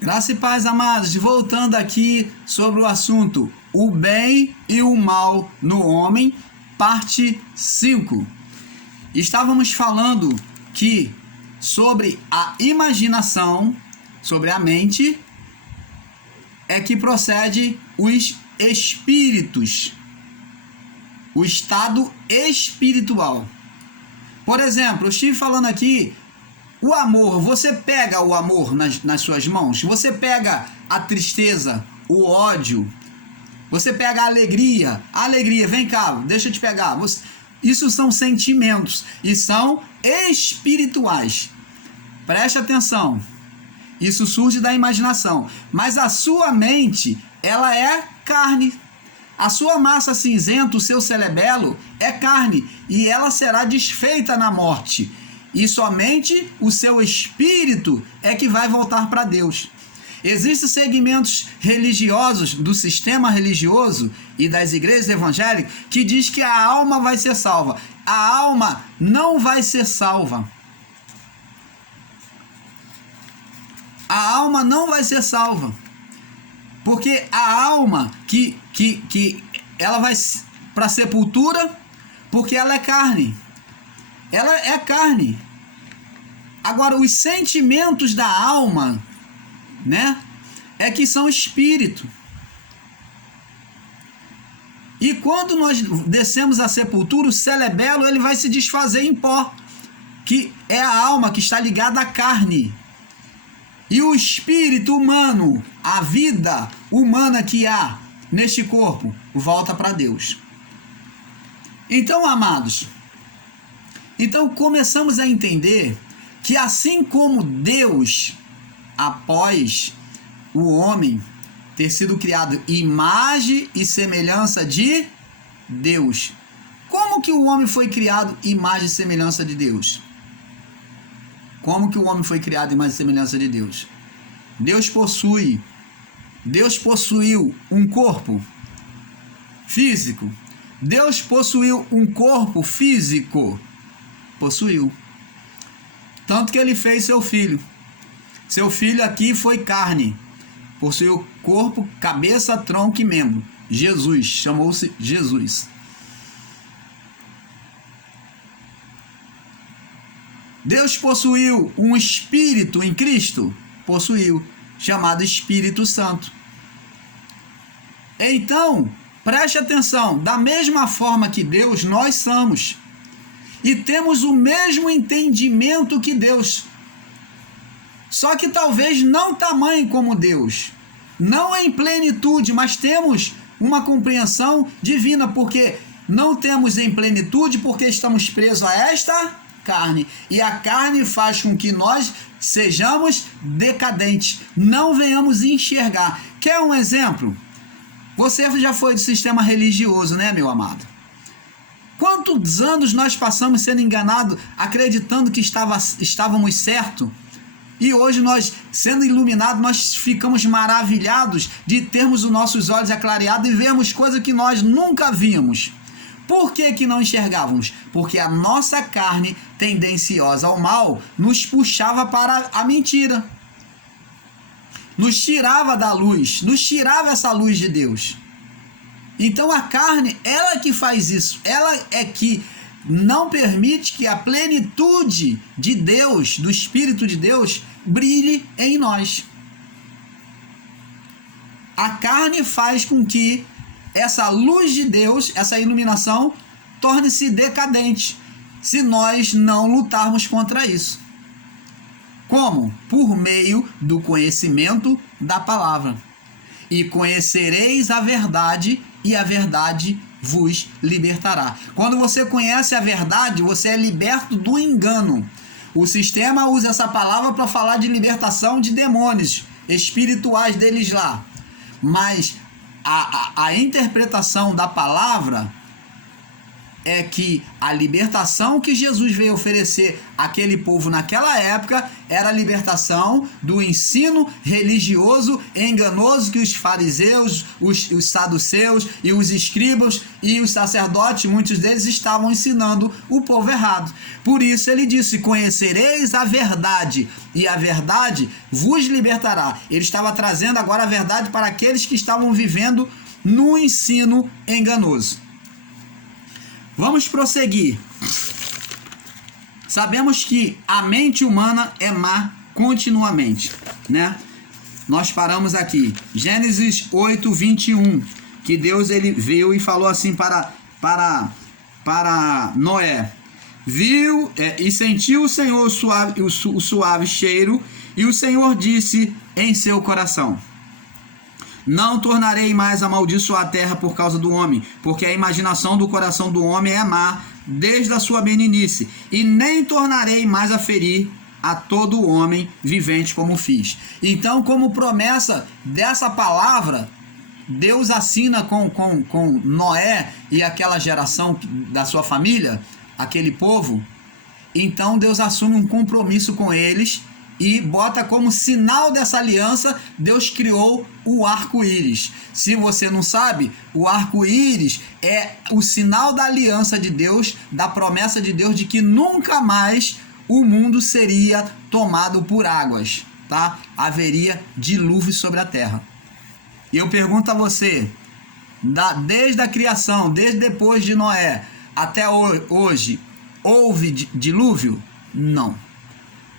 Graça e paz, amados, voltando aqui sobre o assunto o bem e o mal no homem, parte 5. Estávamos falando que sobre a imaginação, sobre a mente, é que procede os espíritos, o estado espiritual. Por exemplo, eu estive falando aqui, o amor, você pega o amor nas suas mãos, você pega a tristeza, o ódio, você pega a alegria, vem cá, deixa eu te pegar. Isso são sentimentos e são espirituais. Preste atenção, isso surge da imaginação, mas a sua mente, ela é carne. A sua massa cinzenta, o seu cerebelo, é carne e ela será desfeita na morte. E somente o seu espírito é que vai voltar para Deus. Existem segmentos religiosos do sistema religioso e das igrejas evangélicas que diz que a alma vai ser salva. A alma não vai ser salva. A alma não vai ser salva. Porque a alma que ela vai para a sepultura, porque ela é carne. Ela é carne. Agora, os sentimentos da alma, né, é que são espírito. E quando nós descemos à sepultura, o cerebelo ele vai se desfazer em pó, que é a alma que está ligada à carne. E o espírito humano, a vida humana que há neste corpo, volta para Deus. Então, amados, começamos a entender que assim como Deus, após o homem ter sido criado imagem e semelhança de Deus, como que o homem foi criado imagem e semelhança de Deus? Como que o homem foi criado imagem e semelhança de Deus? Deus possuiu um corpo físico. Deus possuiu um corpo físico. Possuiu. Tanto que ele fez seu filho. Seu filho aqui foi carne. Possuiu corpo, cabeça, tronco e membro. Jesus. Chamou-se Jesus. Deus possuiu um espírito em Cristo? Possuiu. Chamado Espírito Santo. Então, preste atenção. Da mesma forma que Deus, nós somos. E temos o mesmo entendimento que Deus. Só que talvez não tamanho como Deus. Não em plenitude, mas temos uma compreensão divina, porque não temos em plenitude, porque estamos presos a esta carne. E a carne faz com que nós sejamos decadentes. Não venhamos enxergar. Quer um exemplo? Você já foi do sistema religioso, né, meu amado? Quantos anos nós passamos sendo enganados, acreditando que estávamos certos? E hoje nós, sendo iluminados, nós ficamos maravilhados de termos os nossos olhos aclareados e vermos coisas que nós nunca vimos. Por que não enxergávamos? Porque a nossa carne tendenciosa ao mal nos puxava para a mentira. Nos tirava da luz, nos tirava essa luz de Deus. Então a carne, ela que faz isso, ela é que não permite que a plenitude de Deus, do Espírito de Deus, brilhe em nós. A carne faz com que essa luz de Deus, essa iluminação, torne-se decadente, se nós não lutarmos contra isso. Como? Por meio do conhecimento da palavra. E conhecereis a verdade, e a verdade vos libertará. Quando você conhece a verdade, você é liberto do engano. O sistema usa essa palavra para falar de libertação de demônios espirituais deles lá. Mas a interpretação da palavra é que a libertação que Jesus veio oferecer àquele povo naquela época era a libertação do ensino religioso enganoso que os fariseus, os saduceus e os escribas e os sacerdotes, muitos deles estavam ensinando o povo errado. Por isso ele disse: conhecereis a verdade e a verdade vos libertará. Ele estava trazendo agora a verdade para aqueles que estavam vivendo no ensino enganoso. Vamos prosseguir. Sabemos que a mente humana é má continuamente, né? Nós paramos aqui. Gênesis 8, 21. Que Deus ele veio e falou assim para Noé. Viu e sentiu o Senhor o suave cheiro, e o Senhor disse em seu coração: não tornarei mais a amaldiçoar a terra por causa do homem, porque a imaginação do coração do homem é má desde a sua meninice, e nem tornarei mais a ferir a todo homem vivente como fiz. Então, como promessa dessa palavra, Deus assina com Noé e aquela geração da sua família, aquele povo. Então Deus assume um compromisso com eles e bota como sinal dessa aliança, Deus criou o arco-íris. Se você não sabe, o arco-íris é o sinal da aliança de Deus, da promessa de Deus de que nunca mais o mundo seria tomado por águas, tá? Haveria dilúvio sobre a terra. E eu pergunto a você, desde a criação, desde depois de Noé até hoje, houve dilúvio? Não.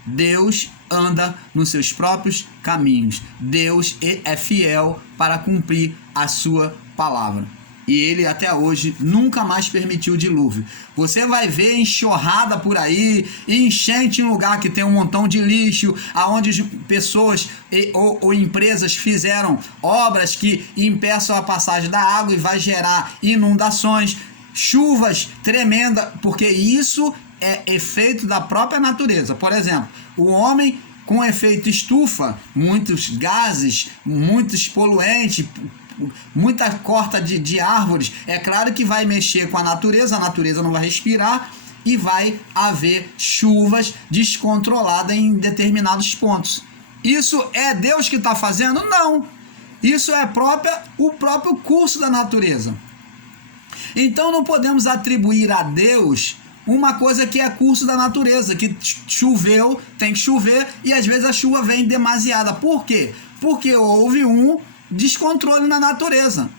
Deus anda nos seus próprios caminhos. Deus é fiel para cumprir a sua palavra. E ele até hoje nunca mais permitiu o dilúvio. Você vai ver enxurrada por aí, enchente em lugar que tem um montão de lixo, aonde pessoas ou empresas fizeram obras que impeçam a passagem da água e vai gerar inundações, chuvas tremendas, porque isso é efeito da própria natureza. Por exemplo, o homem com efeito estufa, muitos gases, muitos poluentes, muita corta de árvores, é claro que vai mexer com a natureza não vai respirar e vai haver chuvas descontroladas em determinados pontos. Isso é Deus que está fazendo? Não. Isso é o próprio curso da natureza. Então não podemos atribuir a Deus uma coisa que é curso da natureza, que choveu, tem que chover, e às vezes a chuva vem demasiada. Por quê? Porque houve um descontrole na natureza,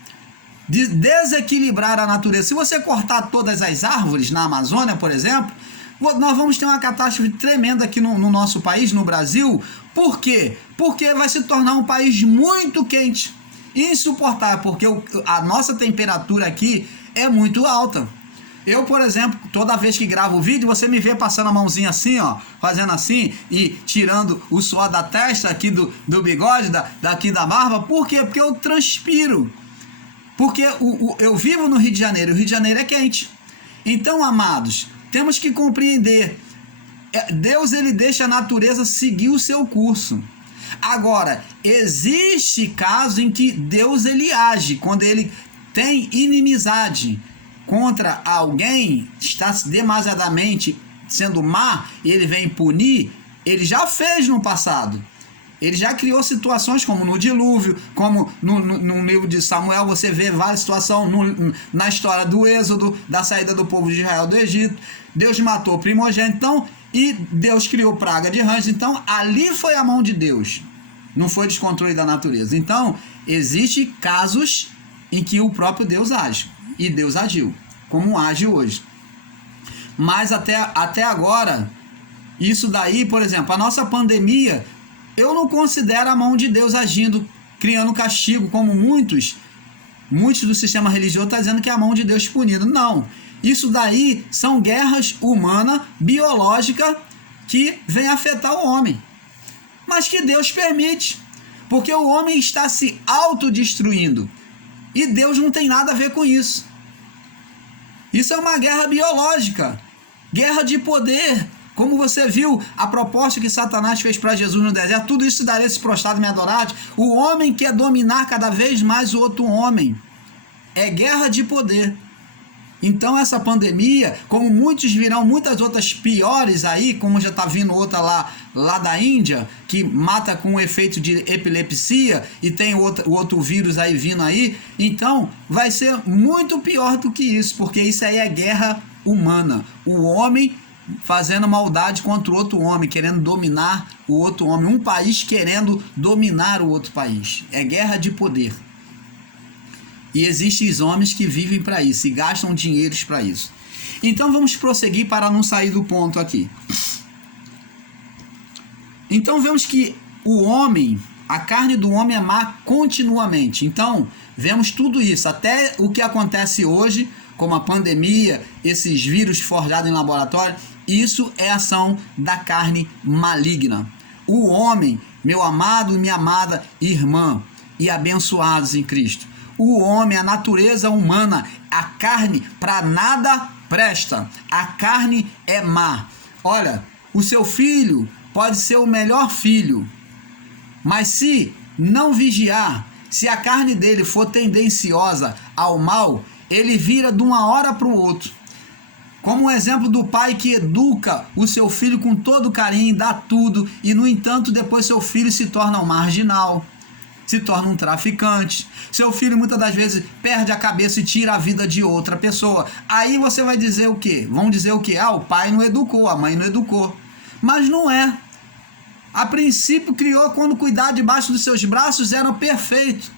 de desequilibrar a natureza. Se você cortar todas as árvores na Amazônia, por exemplo, nós vamos ter uma catástrofe tremenda aqui no nosso país, no Brasil. Por quê? Porque vai se tornar um país muito quente, insuportável, porque a nossa temperatura aqui é muito alta. Eu, por exemplo, toda vez que gravo o vídeo, você me vê passando a mãozinha assim, ó, fazendo assim e tirando o suor da testa aqui do bigode, daqui da barba. Por quê? Porque eu transpiro. Porque eu vivo no Rio de Janeiro, o Rio de Janeiro é quente. Então, amados, temos que compreender. Deus, ele deixa a natureza seguir o seu curso. Agora, existe caso em que Deus, ele age, quando ele tem inimizade contra alguém, está demasiadamente sendo má, e ele vem punir. Ele já fez no passado. Ele já criou situações como no dilúvio, como no livro de Samuel, você vê várias situações, na história do Êxodo, da saída do povo de Israel do Egito. Deus matou o primogênito, então, e Deus criou praga de rãs. Então, ali foi a mão de Deus, não foi descontrole da natureza. Então, existem casos em que o próprio Deus age, e Deus agiu, como age hoje. Mas até agora, isso daí, por exemplo, a nossa pandemia, eu não considero a mão de Deus agindo, criando castigo, como muitos do sistema religioso estão dizendo que é a mão de Deus punindo. Não, isso daí são guerras humanas, biológicas, que vêm afetar o homem, mas que Deus permite, porque o homem está se autodestruindo, e Deus não tem nada a ver com isso. Isso é uma guerra biológica, guerra de poder. Como você viu a proposta que Satanás fez para Jesus no deserto, tudo isso daria se prostrado e me adorar. O homem quer dominar cada vez mais o outro homem. É guerra de poder. Então essa pandemia, como muitos virão, muitas outras piores aí, como já está vindo outra lá da Índia, que mata com efeito de epilepsia, e tem o outro vírus aí vindo aí, então vai ser muito pior do que isso, porque isso aí é guerra humana. O homem fazendo maldade contra o outro homem, querendo dominar o outro homem, um país querendo dominar o outro país. É guerra de poder. E existem os homens que vivem para isso e gastam dinheiros para isso. Então vamos prosseguir para não sair do ponto aqui. Então vemos que o homem, a carne do homem é má continuamente. Então vemos tudo isso, até o que acontece hoje, como a pandemia, esses vírus forjados em laboratório, isso é ação da carne maligna. O homem, meu amado e minha amada irmã, e abençoados em Cristo, o homem, a natureza humana, a carne para nada presta. A carne é má. Olha, o seu filho pode ser o melhor filho, mas se não vigiar, se a carne dele for tendenciosa ao mal, ele vira de uma hora para o outro. Como o exemplo do pai que educa o seu filho com todo carinho, dá tudo, e no entanto depois seu filho se torna um marginal, se torna um traficante. Seu filho muitas das vezes perde a cabeça e tira a vida de outra pessoa. Aí você vai dizer o quê? Vão dizer o quê? Ah, o pai não educou, a mãe não educou. Mas não é. A princípio criou quando cuidar debaixo dos seus braços era perfeito.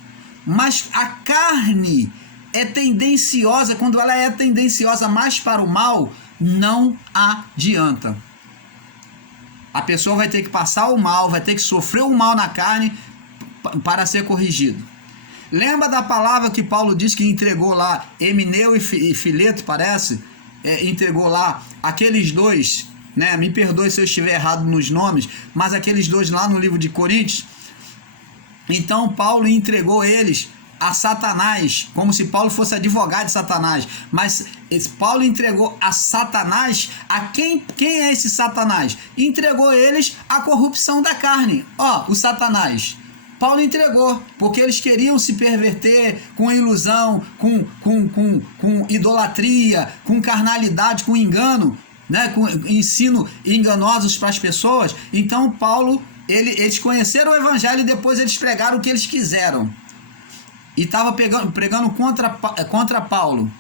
Mas a carne é tendenciosa, quando ela é tendenciosa mais para o mal, não adianta. A pessoa vai ter que passar o mal, vai ter que sofrer o mal na carne para ser corrigido. Lembra da palavra que Paulo diz que entregou lá, Emineu e Fileto, parece? Entregou lá aqueles dois, né? Me perdoe se eu estiver errado nos nomes, mas aqueles dois lá no livro de Coríntios. Então Paulo entregou eles a Satanás, como se Paulo fosse advogado de Satanás, mas Paulo entregou a Satanás, a quem é esse Satanás? Entregou eles a corrupção da carne. O Satanás Paulo entregou, porque eles queriam se perverter com ilusão, com idolatria, com carnalidade, com engano, né? Com ensino enganosos para as pessoas. Então Paulo, eles conheceram o evangelho e depois eles pregaram o que eles quiseram. E estava pregando contra Paulo.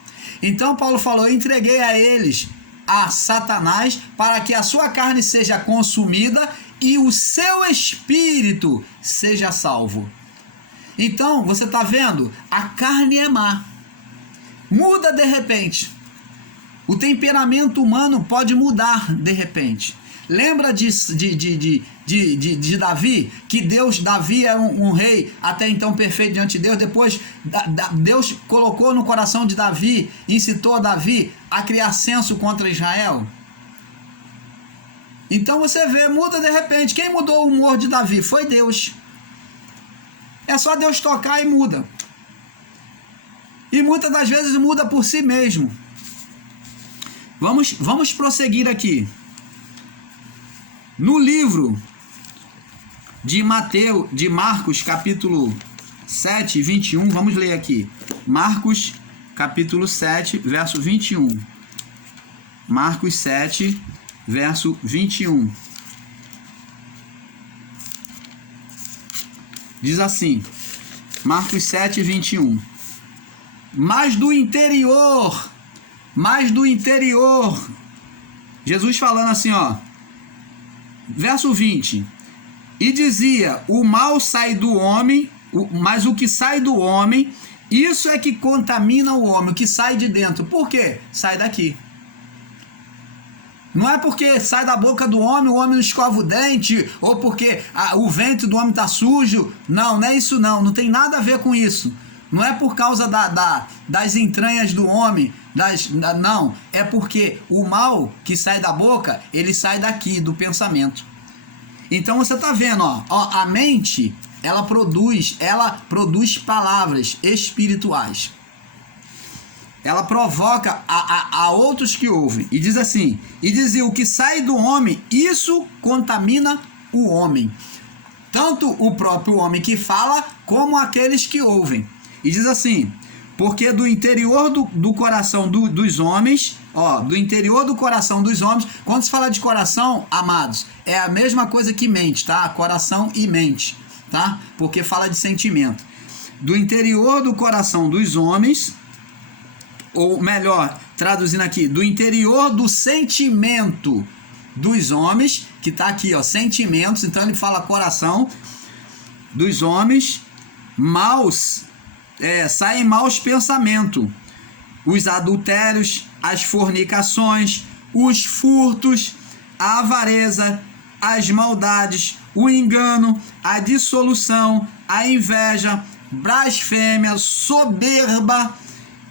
Então Paulo falou: eu entreguei a eles a Satanás para que a sua carne seja consumida e o seu espírito seja salvo. Então, você está vendo? A carne é má. Muda de repente. O temperamento humano pode mudar de repente. Lembra de Davi? Que Davi era um rei até então perfeito diante de Deus. Depois Deus colocou no coração de Davi, incitou a Davi a criar censo contra Israel. Então você vê, muda de repente. Quem mudou o humor de Davi? Foi Deus. É só Deus tocar e muda. E muitas das vezes muda por si mesmo. Vamos prosseguir aqui. No livro de Marcos, capítulo 7, 21, vamos ler aqui. Marcos, capítulo 7, verso 21. Marcos 7, verso 21. Diz assim, Marcos 7, 21. Mas do interior, Jesus falando assim, verso 20, e dizia, o mal sai do homem, mas o que sai do homem, isso é que contamina o homem, o que sai de dentro. Por quê? Sai daqui. Não é porque sai da boca do homem, o homem não escova o dente, ou porque o ventre do homem está sujo. Não é isso não tem nada a ver com isso. Não é por causa das entranhas do homem, não, é porque o mal que sai da boca, ele sai daqui, do pensamento. Então você está vendo, a mente, ela produz palavras espirituais. Ela provoca a outros que ouvem. E diz assim, e dizia, o que sai do homem, isso contamina o homem. Tanto o próprio homem que fala, como aqueles que ouvem. E diz assim, Porque do interior do coração dos homens, do interior do coração dos homens, quando se fala de coração, amados, é a mesma coisa que mente, tá? Coração e mente, tá? Porque fala de sentimento. Do interior do coração dos homens, ou melhor, traduzindo aqui, do interior do sentimento dos homens, que tá aqui, sentimentos, então ele fala coração dos homens, saem maus pensamentos, os adultérios, as fornicações, os furtos, a avareza, as maldades, o engano, a dissolução, a inveja, blasfêmia, soberba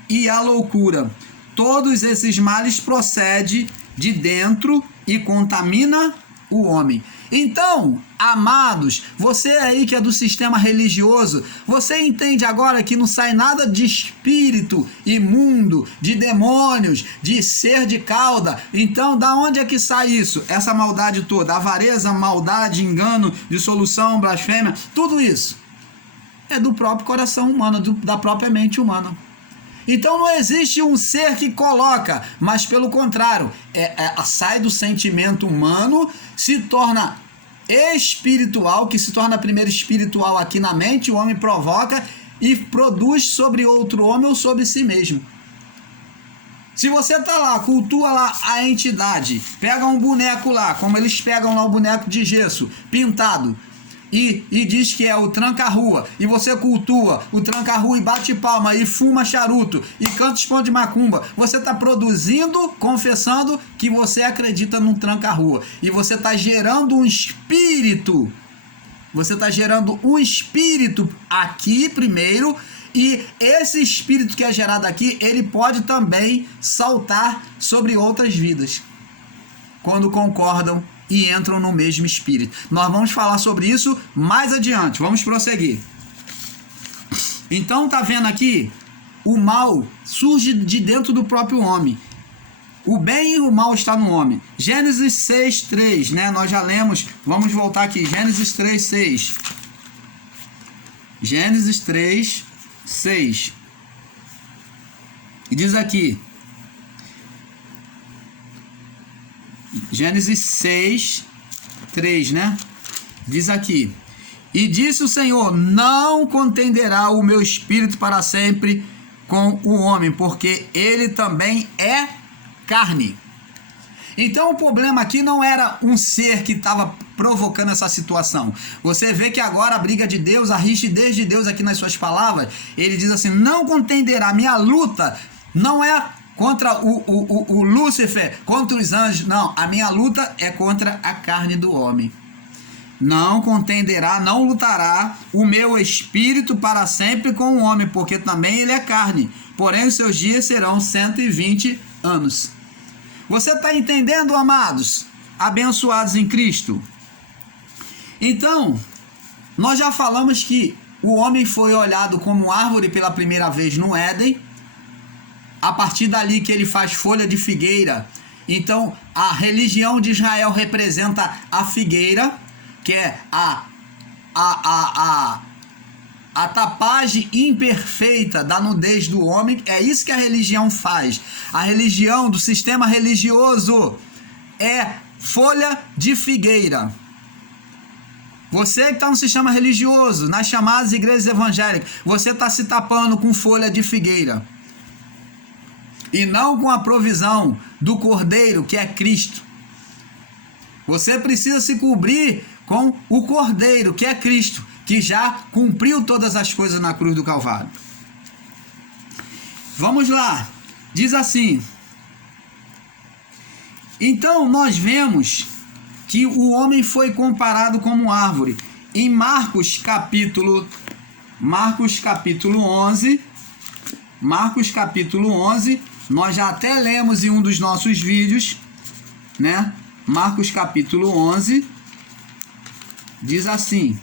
e a loucura. Todos esses males procedem de dentro e contamina o homem. Então, amados, você aí que é do sistema religioso, você entende agora que não sai nada de espírito imundo, de demônios, de ser de cauda. Então, da onde é que sai isso? Essa maldade toda, avareza, maldade, engano, dissolução, blasfêmia, tudo isso é do próprio coração humano, da própria mente humana. Então não existe um ser que coloca, mas pelo contrário, sai do sentimento humano, se torna espiritual, que se torna primeiro espiritual aqui na mente, o homem provoca e produz sobre outro homem ou sobre si mesmo. Se você tá lá, cultua lá a entidade, pega um boneco lá, como eles pegam lá o boneco de gesso, pintado, e diz que é o tranca-rua, e você cultua o tranca-rua e bate palma, e fuma charuto, e canta espão de macumba, você está produzindo, confessando que você acredita num tranca-rua, e você está gerando um espírito, aqui primeiro, e esse espírito que é gerado aqui, ele pode também saltar sobre outras vidas, quando concordam e entram no mesmo espírito. Nós vamos falar sobre isso mais adiante. Vamos prosseguir. Então, tá vendo aqui? O mal surge de dentro do próprio homem. O bem e o mal está no homem. Gênesis 6:3, né? Nós já lemos. Vamos voltar aqui. Gênesis 3:6. Gênesis 3:6. E diz aqui. Gênesis 6:3, né? Diz aqui: e disse o Senhor: não contenderá o meu espírito para sempre com o homem, porque ele também é carne. Então o problema aqui não era um ser que estava provocando essa situação. Você vê que agora a briga de Deus, a rigidez de Deus aqui nas suas palavras, ele diz assim: não contenderá, minha luta não é contra o Lúcifer, contra os anjos, não, a minha luta é contra a carne do homem. Não contenderá, não lutará o meu espírito para sempre com o homem, porque também ele é carne, porém os seus dias serão 120 anos. Você está entendendo, amados? Abençoados em Cristo. Então, nós já falamos que o homem foi olhado como árvore pela primeira vez no Éden. A partir dali que ele faz folha de figueira. Então, a religião de Israel representa a figueira, que é a tapagem imperfeita da nudez do homem. É isso que a religião faz. A religião do sistema religioso é folha de figueira. Você que está no sistema religioso, nas chamadas igrejas evangélicas, você está se tapando com folha de figueira. E não com a provisão do Cordeiro, que é Cristo. Você precisa se cobrir com o Cordeiro, que é Cristo, que já cumpriu todas as coisas na cruz do Calvário. Vamos lá. Diz assim: então nós vemos que o homem foi comparado como árvore. Em Marcos capítulo 11, nós já até lemos em um dos nossos vídeos, né? Marcos capítulo 11, diz assim: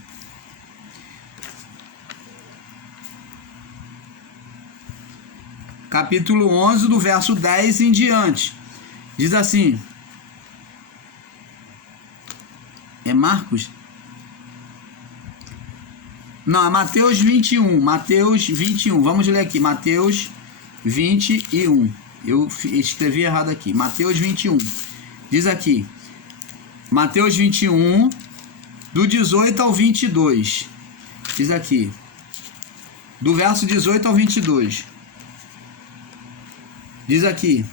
capítulo 11, do verso 10 em diante, diz assim, é Marcos? Não, é Mateus 21. Mateus 21. Vamos ler aqui. Mateus 21. Eu escrevi errado aqui. Mateus 21. Diz aqui. Mateus 21, do 18 ao 22. Diz aqui. Do verso 18 ao 22. Diz aqui.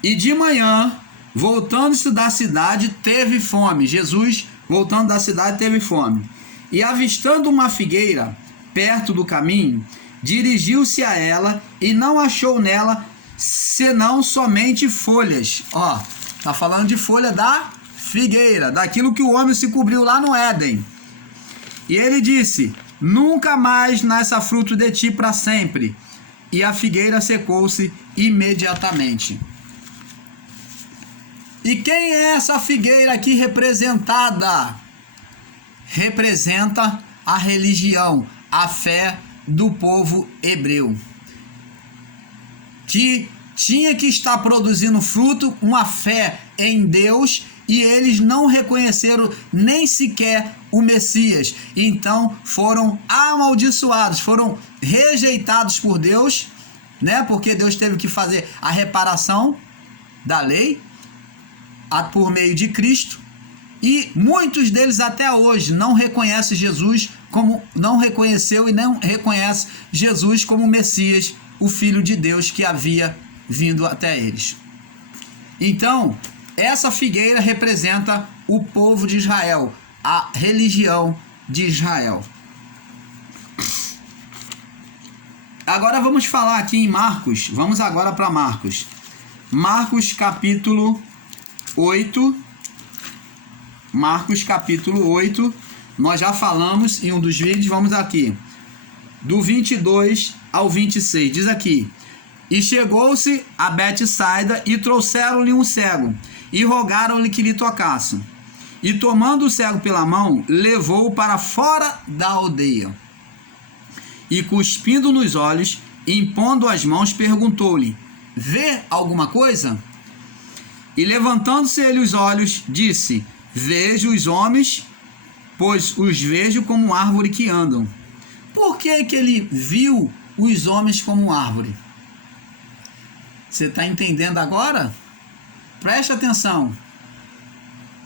E de manhã, voltando-se da cidade, teve fome. Jesus, voltando da cidade, teve fome. E avistando uma figueira perto do caminho, dirigiu-se a ela e não achou nela senão somente folhas. Ó, tá falando de folha da figueira, daquilo que o homem se cobriu lá no Éden. E ele disse: nunca mais nasça fruto de ti para sempre. E a figueira secou-se imediatamente. E quem é essa figueira aqui representada? Representa a religião, a fé do povo hebreu, que tinha que estar produzindo fruto, uma fé em Deus, e eles não reconheceram nem sequer o Messias. Então foram amaldiçoados, foram rejeitados por Deus, né? Porque Deus teve que fazer a reparação da lei por meio de Cristo, e muitos deles até hoje não reconhecem Jesus como, não reconheceu e não reconhece Jesus como Messias, o Filho de Deus que havia vindo até eles. Então, essa figueira representa o povo de Israel, a religião de Israel. Agora vamos falar aqui em Marcos, vamos agora para Marcos. Marcos capítulo 8, Marcos capítulo 8, nós já falamos em um dos vídeos, vamos aqui, do 22 ao 26, diz aqui: e chegou-se a Betsaida e trouxeram-lhe um cego, e rogaram-lhe que lhe tocasse. E tomando o cego pela mão, levou-o para fora da aldeia. E cuspindo nos olhos, impondo as mãos, perguntou-lhe: vê alguma coisa? E levantando-se ele os olhos, disse: vejo os homens, pois os vejo como árvore que andam. Por que que ele viu os homens como árvore? Você está entendendo agora? Preste atenção.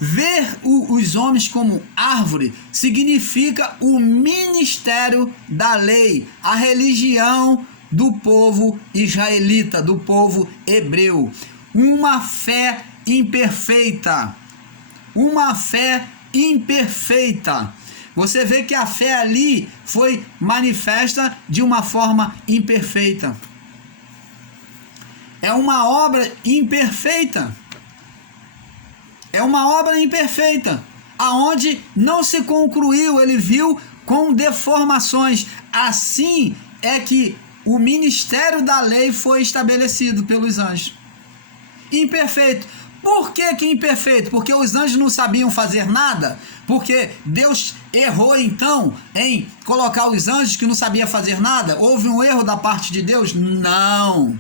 Ver os homens como árvore significa o ministério da lei, a religião do povo israelita, do povo hebreu. Uma fé imperfeita. Uma fé imperfeita. Você vê que a fé ali foi manifesta de uma forma imperfeita. É uma obra imperfeita. É uma obra imperfeita, aonde não se concluiu, ele viu com deformações. Assim é que o ministério da lei foi estabelecido pelos anjos. Imperfeito. Por que que imperfeito? Porque os anjos não sabiam fazer nada? Porque Deus errou então em colocar os anjos que não sabiam fazer nada? Houve um erro da parte de Deus? Não.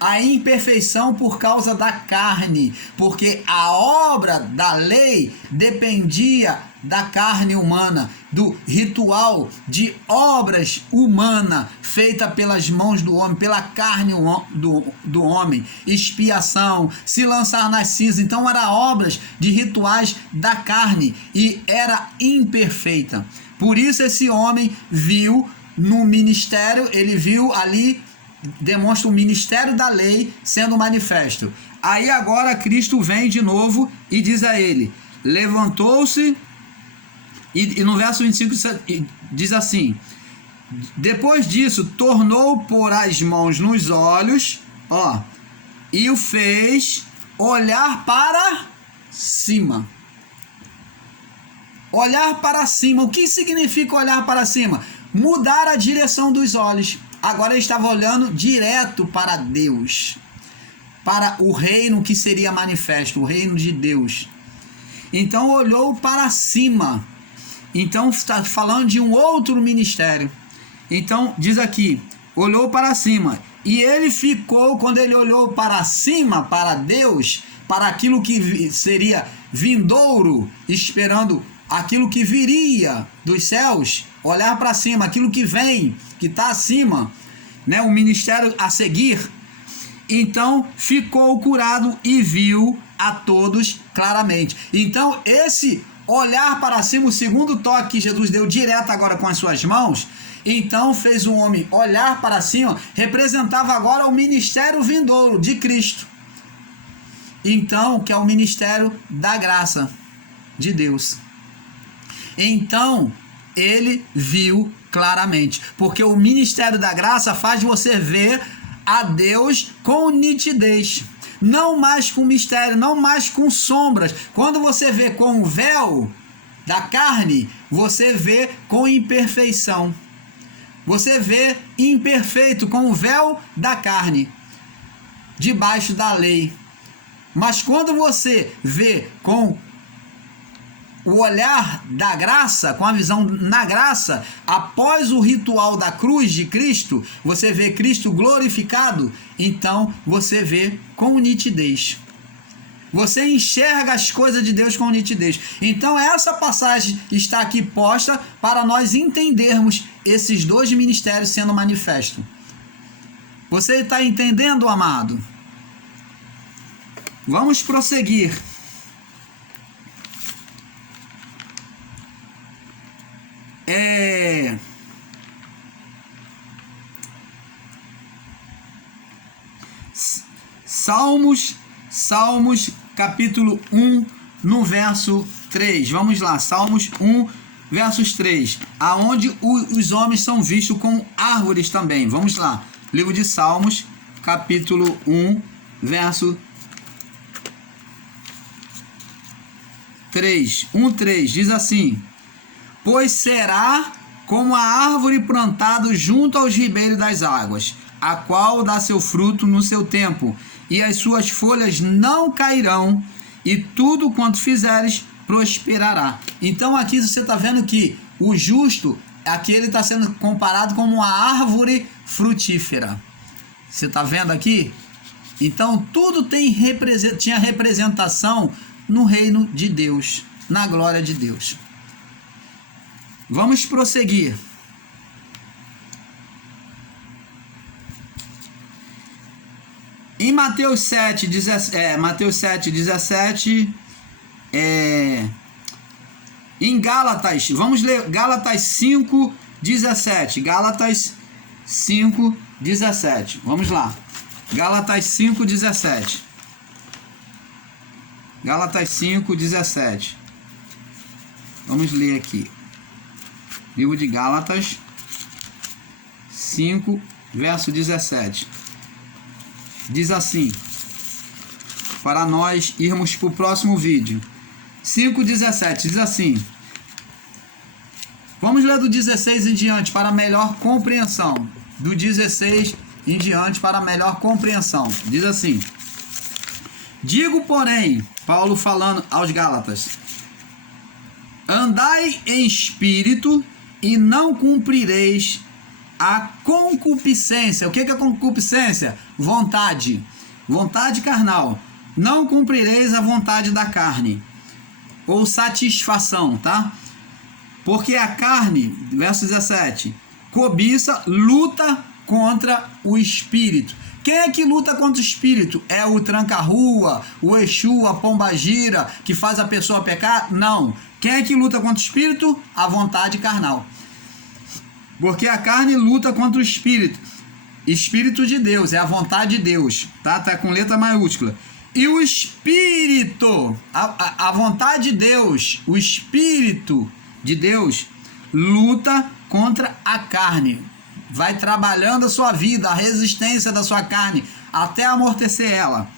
A imperfeição por causa da carne, porque a obra da lei dependia da carne humana, do ritual de obras humanas feita pelas mãos do homem, pela carne do homem, expiação, se lançar nas cinzas. Então eram obras de rituais da carne e era imperfeita. Por isso esse homem viu no ministério, ele viu ali, demonstra o ministério da lei sendo manifesto. Aí agora Cristo vem de novo e diz a ele: levantou-se, e no verso 25 diz assim: depois disso tornou por as mãos nos olhos, ó, e o fez olhar para cima. Olhar para cima. O que significa olhar para cima? Mudar a direção dos olhos. Agora ele estava olhando direto para Deus, para o reino que seria manifesto, o reino de Deus. Então olhou para cima. Então está falando de um outro ministério. Então diz aqui, olhou para cima. E ele ficou, quando ele olhou para cima, para Deus, para aquilo que seria vindouro, esperando aquilo que viria dos céus, olhar para cima, aquilo que vem, que está acima, né, o ministério a seguir. Então ficou curado e viu a todos claramente. Então esse olhar para cima, o segundo toque que Jesus deu direto agora com as suas mãos, então fez o homem olhar para cima, representava agora o ministério vindouro de Cristo. Então, que é o ministério da graça de Deus. Então, ele viu claramente, porque o ministério da graça faz você ver a Deus com nitidez, não mais com mistério, não mais com sombras. Quando você vê com o véu da carne, você vê com imperfeição. Você vê imperfeito com o véu da carne, debaixo da lei. Mas quando você vê com o olhar da graça, com a visão na graça, após o ritual da cruz de Cristo, você vê Cristo glorificado, então você vê com nitidez. Você enxerga as coisas de Deus com nitidez. Então essa passagem está aqui posta para nós entendermos esses dois ministérios sendo manifestos. Você está entendendo, amado? Vamos prosseguir. Salmos capítulo 1, no verso 3. Vamos lá, Salmos 1, versos 3. Aonde os homens são vistos como árvores também. Vamos lá, livro de Salmos, capítulo 1, verso 3. 1:3 diz assim: pois será como a árvore plantada junto aos ribeiros das águas, a qual dá seu fruto no seu tempo, e as suas folhas não cairão, e tudo quanto fizeres prosperará. Então aqui você está vendo que o justo, aqui ele está sendo comparado como uma árvore frutífera. Você está vendo aqui? Então tudo tinha representação no reino de Deus, na glória de Deus. Vamos prosseguir. Em Mateus 7:17, em Gálatas, vamos ler Gálatas 5:17. Gálatas 5:17. Vamos lá. Gálatas 5:17. Gálatas 5:17. Vamos ler aqui. Livro de Gálatas 5, verso 17. Diz assim, para nós irmos para o próximo vídeo. 5:17 diz assim. Vamos ler do 16 em diante para melhor compreensão. Do 16 em diante para melhor compreensão. Diz assim: digo, porém, Paulo falando aos Gálatas, andai em espírito e não cumprireis a concupiscência. O que é concupiscência? Vontade carnal. Não cumprireis a vontade da carne, ou satisfação, tá? Porque a carne, verso 17, cobiça, luta contra o espírito. Quem é que luta contra o espírito? É o tranca-rua, o Exu, a pombagira, que faz a pessoa pecar? Não. Quem é que luta contra o espírito? A vontade carnal. Porque a carne luta contra o espírito. Espírito de Deus, é a vontade de Deus, tá? Tá com letra maiúscula. E o espírito, a vontade de Deus, o espírito de Deus luta contra a carne. Vai trabalhando a sua vida, a resistência da sua carne, até amortecer ela.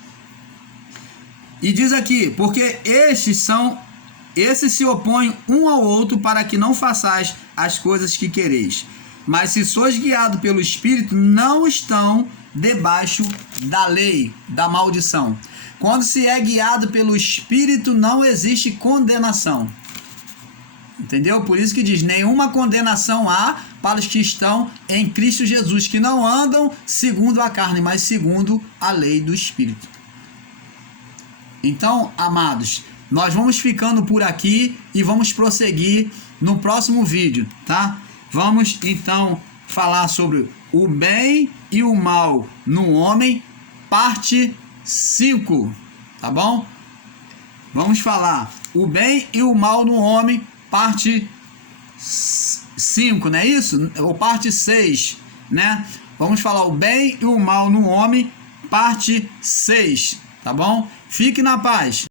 E diz aqui, porque esses se opõem um ao outro para que não façais as coisas que quereis. Mas se sois guiados pelo Espírito, não estão debaixo da lei, da maldição. Quando se é guiado pelo Espírito, não existe condenação. Entendeu? Por isso que diz, nenhuma condenação há para os que estão em Cristo Jesus, que não andam segundo a carne, mas segundo a lei do Espírito. Então, amados, nós vamos ficando por aqui e vamos prosseguir no próximo vídeo, tá? Vamos então falar sobre o bem e o mal no homem, parte 5, tá bom? Vamos falar o bem e o mal no homem, parte 5, não é isso? Ou parte 6, né? Vamos falar o bem e o mal no homem, parte 6, tá bom? Fique na paz.